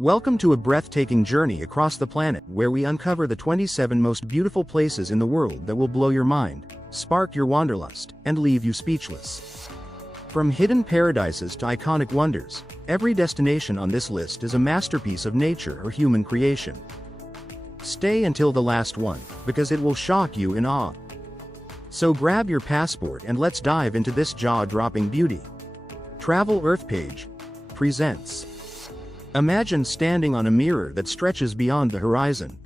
Welcome to a breathtaking journey across the planet where we uncover the 27 most beautiful places in the world that will blow your mind, spark your wanderlust, and leave you speechless. From hidden paradises to iconic wonders, every destination on this list is a masterpiece of nature or human creation. Stay until the last one, because it will shock you in awe. So grab your passport and let's dive into this jaw-dropping beauty. Travel Earth Page presents. Imagine standing on a mirror that stretches beyond the horizon.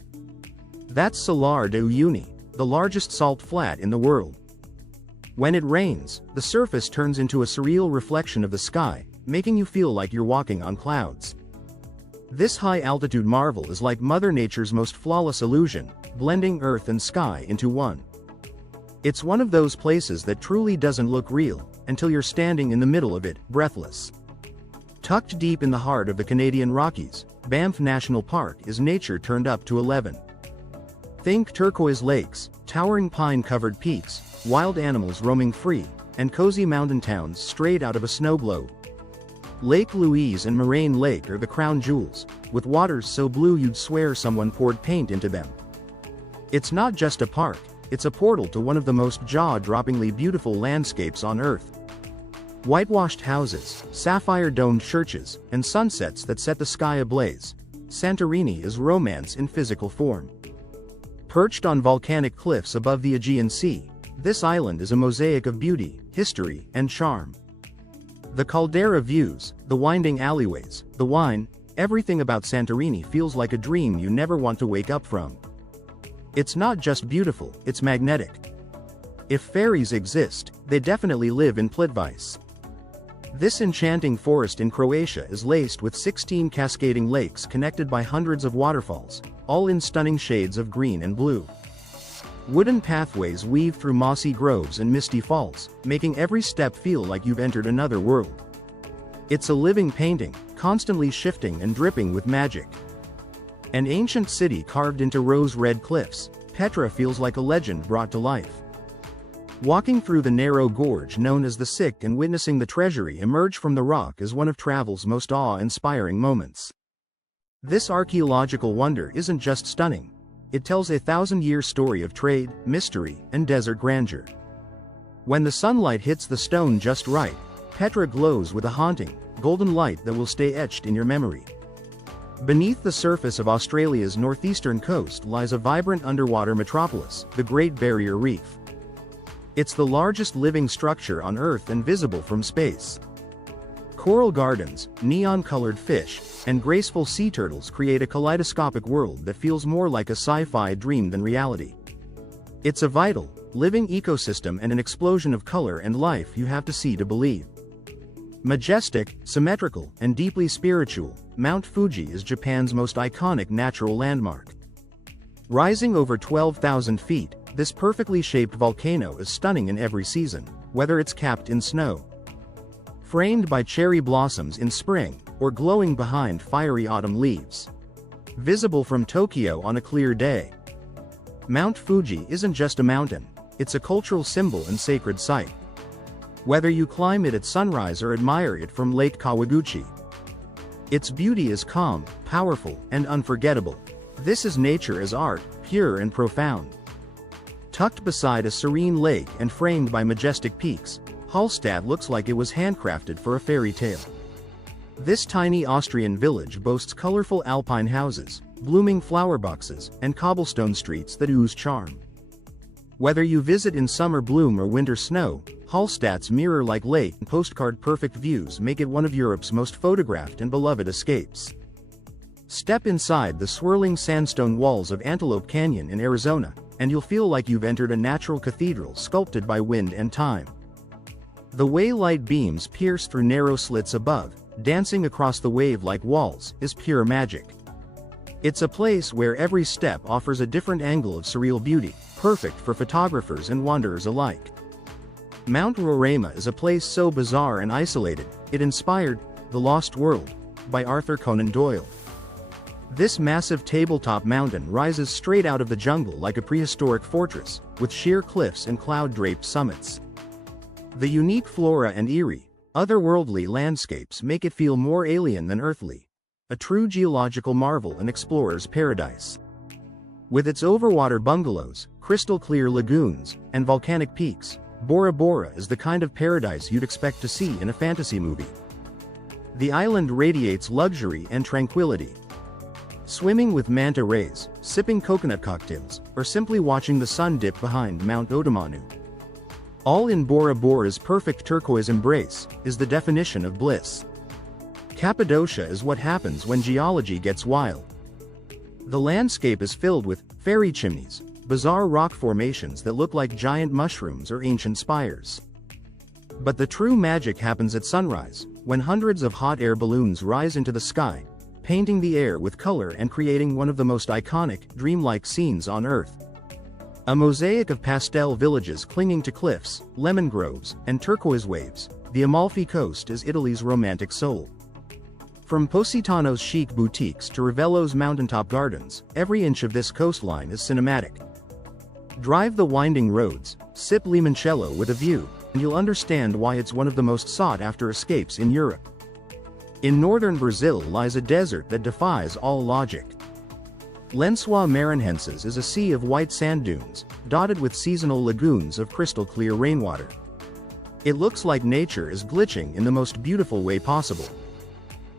That's Salar de Uyuni, the largest salt flat in the world. When it rains, the surface turns into a surreal reflection of the sky, making you feel like you're walking on clouds. This high-altitude marvel is like Mother Nature's most flawless illusion, blending earth and sky into one. It's one of those places that truly doesn't look real, until you're standing in the middle of it, breathless. Tucked deep in the heart of the Canadian Rockies, Banff National Park is nature turned up to 11. Think turquoise lakes, towering pine-covered peaks, wild animals roaming free, and cozy mountain towns straight out of a snow globe. Lake Louise and Moraine Lake are the crown jewels, with waters so blue you'd swear someone poured paint into them. It's not just a park, it's a portal to one of the most jaw-droppingly beautiful landscapes on Earth. Whitewashed houses, sapphire-domed churches, and sunsets that set the sky ablaze, Santorini is romance in physical form. Perched on volcanic cliffs above the Aegean Sea, this island is a mosaic of beauty, history, and charm. The caldera views, the winding alleyways, the wine, everything about Santorini feels like a dream you never want to wake up from. It's not just beautiful, it's magnetic. If fairies exist, they definitely live in Plitvice. This enchanting forest in Croatia is laced with 16 cascading lakes connected by hundreds of waterfalls, all in stunning shades of green and blue. Wooden pathways weave through mossy groves and misty falls, making every step feel like you've entered another world. It's a living painting, constantly shifting and dripping with magic. An ancient city carved into rose-red cliffs, Petra feels like a legend brought to life. Walking through the narrow gorge known as the Sick and witnessing the treasury emerge from the rock is one of travel's most awe-inspiring moments. This archaeological wonder isn't just stunning, it tells a thousand-year story of trade, mystery, and desert grandeur. When the sunlight hits the stone just right, Petra glows with a haunting, golden light that will stay etched in your memory. Beneath the surface of Australia's northeastern coast lies a vibrant underwater metropolis, the Great Barrier Reef. It's the largest living structure on Earth and visible from space. Coral gardens, neon-colored fish, and graceful sea turtles create a kaleidoscopic world that feels more like a sci-fi dream than reality. It's a vital, living ecosystem and an explosion of color and life you have to see to believe. Majestic, symmetrical, and deeply spiritual, Mount Fuji is Japan's most iconic natural landmark. Rising over 12,000 feet, this perfectly shaped volcano is stunning in every season, whether it's capped in snow, framed by cherry blossoms in spring, or glowing behind fiery autumn leaves. Visible from Tokyo on a clear day, Mount Fuji isn't just a mountain, it's a cultural symbol and sacred site. Whether you climb it at sunrise or admire it from Lake Kawaguchi, its beauty is calm, powerful, and unforgettable. This is nature as art, pure and profound. Tucked beside a serene lake and framed by majestic peaks, Hallstatt looks like it was handcrafted for a fairy tale. This tiny Austrian village boasts colorful alpine houses, blooming flower boxes, and cobblestone streets that ooze charm. Whether you visit in summer bloom or winter snow, Hallstatt's mirror-like lake and postcard-perfect views make it one of Europe's most photographed and beloved escapes. Step inside the swirling sandstone walls of Antelope Canyon in Arizona, and you'll feel like you've entered a natural cathedral sculpted by wind and time. The way light beams pierce through narrow slits above, dancing across the wave-like walls, is pure magic. It's a place where every step offers a different angle of surreal beauty, perfect for photographers and wanderers alike. Mount Roraima is a place so bizarre and isolated, it inspired The Lost World by Arthur Conan Doyle. This massive tabletop mountain rises straight out of the jungle like a prehistoric fortress, with sheer cliffs and cloud-draped summits. The unique flora and eerie, otherworldly landscapes make it feel more alien than earthly. a true geological marvel and explorer's paradise. With its overwater bungalows, crystal-clear lagoons, and volcanic peaks, Bora Bora is the kind of paradise you'd expect to see in a fantasy movie. The island radiates luxury and tranquility. Swimming with manta rays, sipping coconut cocktails, or simply watching the sun dip behind Mount Odomanu. All in Bora Bora's perfect turquoise embrace, is the definition of bliss. Cappadocia is what happens when geology gets wild. The landscape is filled with fairy chimneys, bizarre rock formations that look like giant mushrooms or ancient spires. But the true magic happens at sunrise, when hundreds of hot air balloons rise into the sky, painting the air with color and creating one of the most iconic, dreamlike scenes on Earth. A mosaic of pastel villages clinging to cliffs, lemon groves, and turquoise waves, the Amalfi Coast is Italy's romantic soul. From Positano's chic boutiques to Ravello's mountaintop gardens, every inch of this coastline is cinematic. Drive the winding roads, sip limoncello with a view, and you'll understand why it's one of the most sought-after escapes in Europe. In northern Brazil lies a desert that defies all logic. Lençóis Maranhenses is a sea of white sand dunes, dotted with seasonal lagoons of crystal-clear rainwater. It looks like nature is glitching in the most beautiful way possible.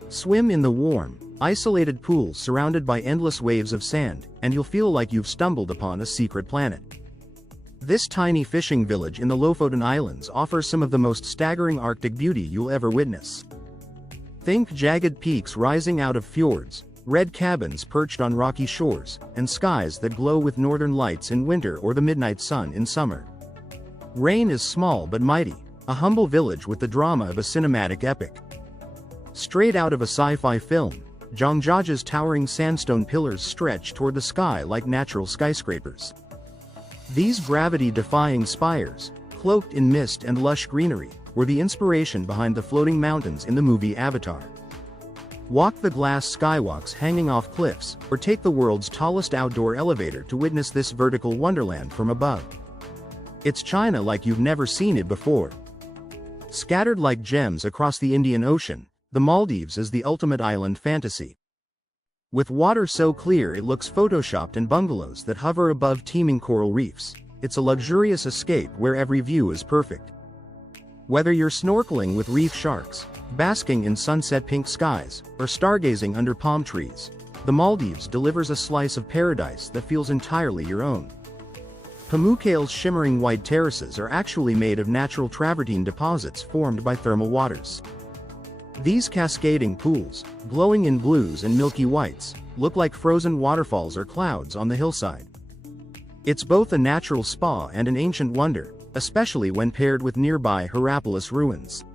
Swim in the warm, isolated pools surrounded by endless waves of sand, and you'll feel like you've stumbled upon a secret planet. This tiny fishing village in the Lofoten Islands offers some of the most staggering Arctic beauty you'll ever witness. Think jagged peaks rising out of fjords, red cabins perched on rocky shores, and skies that glow with northern lights in winter or the midnight sun in summer. Rain is small but mighty, a humble village with the drama of a cinematic epic. Straight out of a sci-fi film, Zhangjiajie's towering sandstone pillars stretch toward the sky like natural skyscrapers. These gravity-defying spires, cloaked in mist and lush greenery, were the inspiration behind the floating mountains in the movie Avatar. Walk the glass skywalks hanging off cliffs, or take the world's tallest outdoor elevator to witness this vertical wonderland from above. It's China like you've never seen it before. Scattered like gems across the Indian Ocean, the Maldives is the ultimate island fantasy. With water so clear it looks photoshopped and bungalows that hover above teeming coral reefs, it's a luxurious escape where every view is perfect. Whether you're snorkeling with reef sharks, basking in sunset pink skies, or stargazing under palm trees, the Maldives delivers a slice of paradise that feels entirely your own. Pamukkale's shimmering white terraces are actually made of natural travertine deposits formed by thermal waters. These cascading pools, glowing in blues and milky whites, look like frozen waterfalls or clouds on the hillside. It's both a natural spa and an ancient wonder, especially when paired with nearby Hierapolis ruins.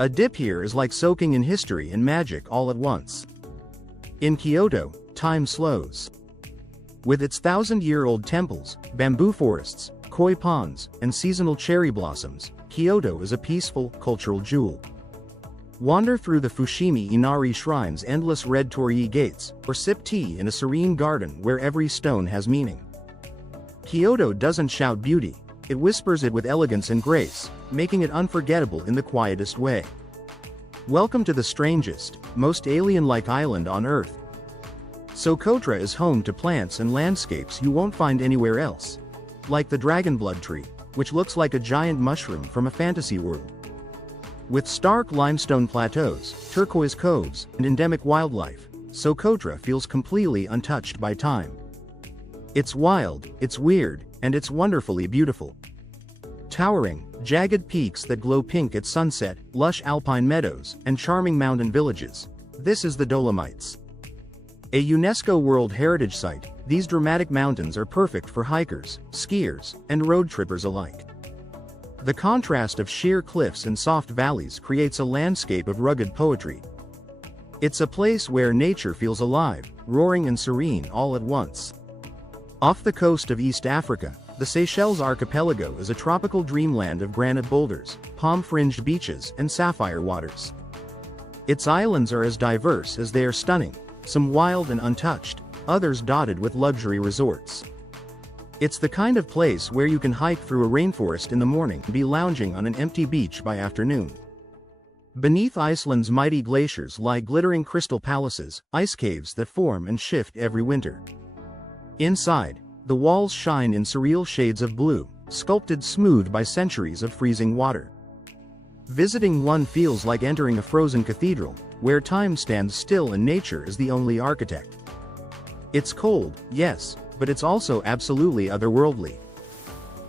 A dip here is like soaking in history and magic all at once. In Kyoto, time slows. With its thousand-year-old temples, bamboo forests, koi ponds, and seasonal cherry blossoms, Kyoto is a peaceful, cultural jewel. Wander through the Fushimi Inari Shrine's endless red torii gates, or sip tea in a serene garden where every stone has meaning. Kyoto doesn't shout beauty, it whispers it with elegance and grace, making it unforgettable in the quietest way. Welcome to the strangest, most alien-like island on Earth. Socotra is home to plants and landscapes you won't find anywhere else. Like the dragonblood tree, which looks like a giant mushroom from a fantasy world. With stark limestone plateaus, turquoise coves, and endemic wildlife, Socotra feels completely untouched by time. It's wild, it's weird, and it's wonderfully beautiful. Towering, jagged peaks that glow pink at sunset, lush alpine meadows, and charming mountain villages. This is the Dolomites. A UNESCO World Heritage Site, these dramatic mountains are perfect for hikers, skiers, and road trippers alike. The contrast of sheer cliffs and soft valleys creates a landscape of rugged poetry. It's a place where nature feels alive, roaring and serene all at once. Off the coast of East Africa, the Seychelles archipelago is a tropical dreamland of granite boulders, palm-fringed beaches, and sapphire waters. Its islands are as diverse as they are stunning, some wild and untouched, others dotted with luxury resorts. It's the kind of place where you can hike through a rainforest in the morning and be lounging on an empty beach by afternoon. Beneath Iceland's mighty glaciers lie glittering crystal palaces, ice caves that form and shift every winter. Inside, the walls shine in surreal shades of blue, sculpted smooth by centuries of freezing water. Visiting one feels like entering a frozen cathedral, where time stands still and nature is the only architect. It's cold, yes, but it's also absolutely otherworldly.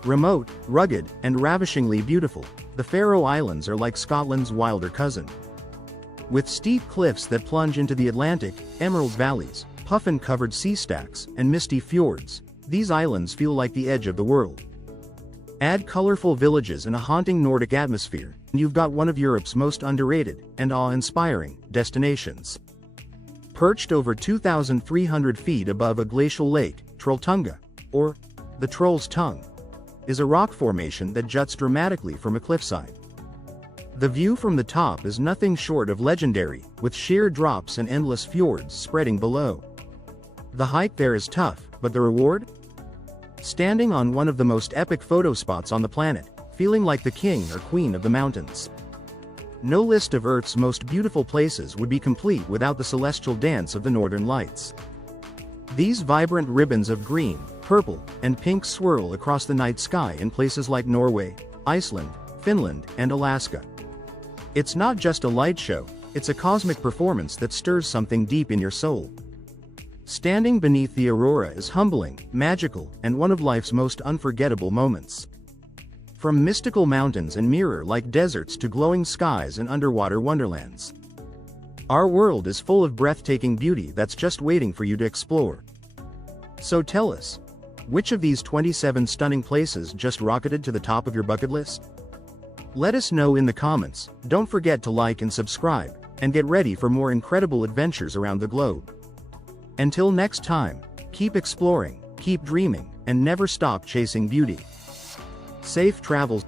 Remote, rugged, and ravishingly beautiful, the Faroe Islands are like Scotland's wilder cousin. With steep cliffs that plunge into the Atlantic, emerald valleys, puffin-covered sea stacks, and misty fjords, these islands feel like the edge of the world. Add colorful villages and a haunting Nordic atmosphere, and you've got one of Europe's most underrated and awe-inspiring destinations. Perched over 2,300 feet above a glacial lake, Trolltunga, or the Troll's Tongue, is a rock formation that juts dramatically from a cliffside. The view from the top is nothing short of legendary, with sheer drops and endless fjords spreading below. The hike there is tough, but the reward? Standing on one of the most epic photo spots on the planet, feeling like the king or queen of the mountains. No list of Earth's most beautiful places would be complete without the celestial dance of the Northern Lights. These vibrant ribbons of green, purple, and pink swirl across the night sky in places like Norway, Iceland, Finland, and Alaska. It's not just a light show, it's a cosmic performance that stirs something deep in your soul. Standing beneath the aurora is humbling, magical, and one of life's most unforgettable moments. From mystical mountains and mirror-like deserts to glowing skies and underwater wonderlands, our world is full of breathtaking beauty that's just waiting for you to explore. So tell us, which of these 27 stunning places just rocketed to the top of your bucket list? Let us know in the comments. Don't forget to like and subscribe, and get ready for more incredible adventures around the globe. Until next time, keep exploring, keep dreaming, and never stop chasing beauty. Safe travels.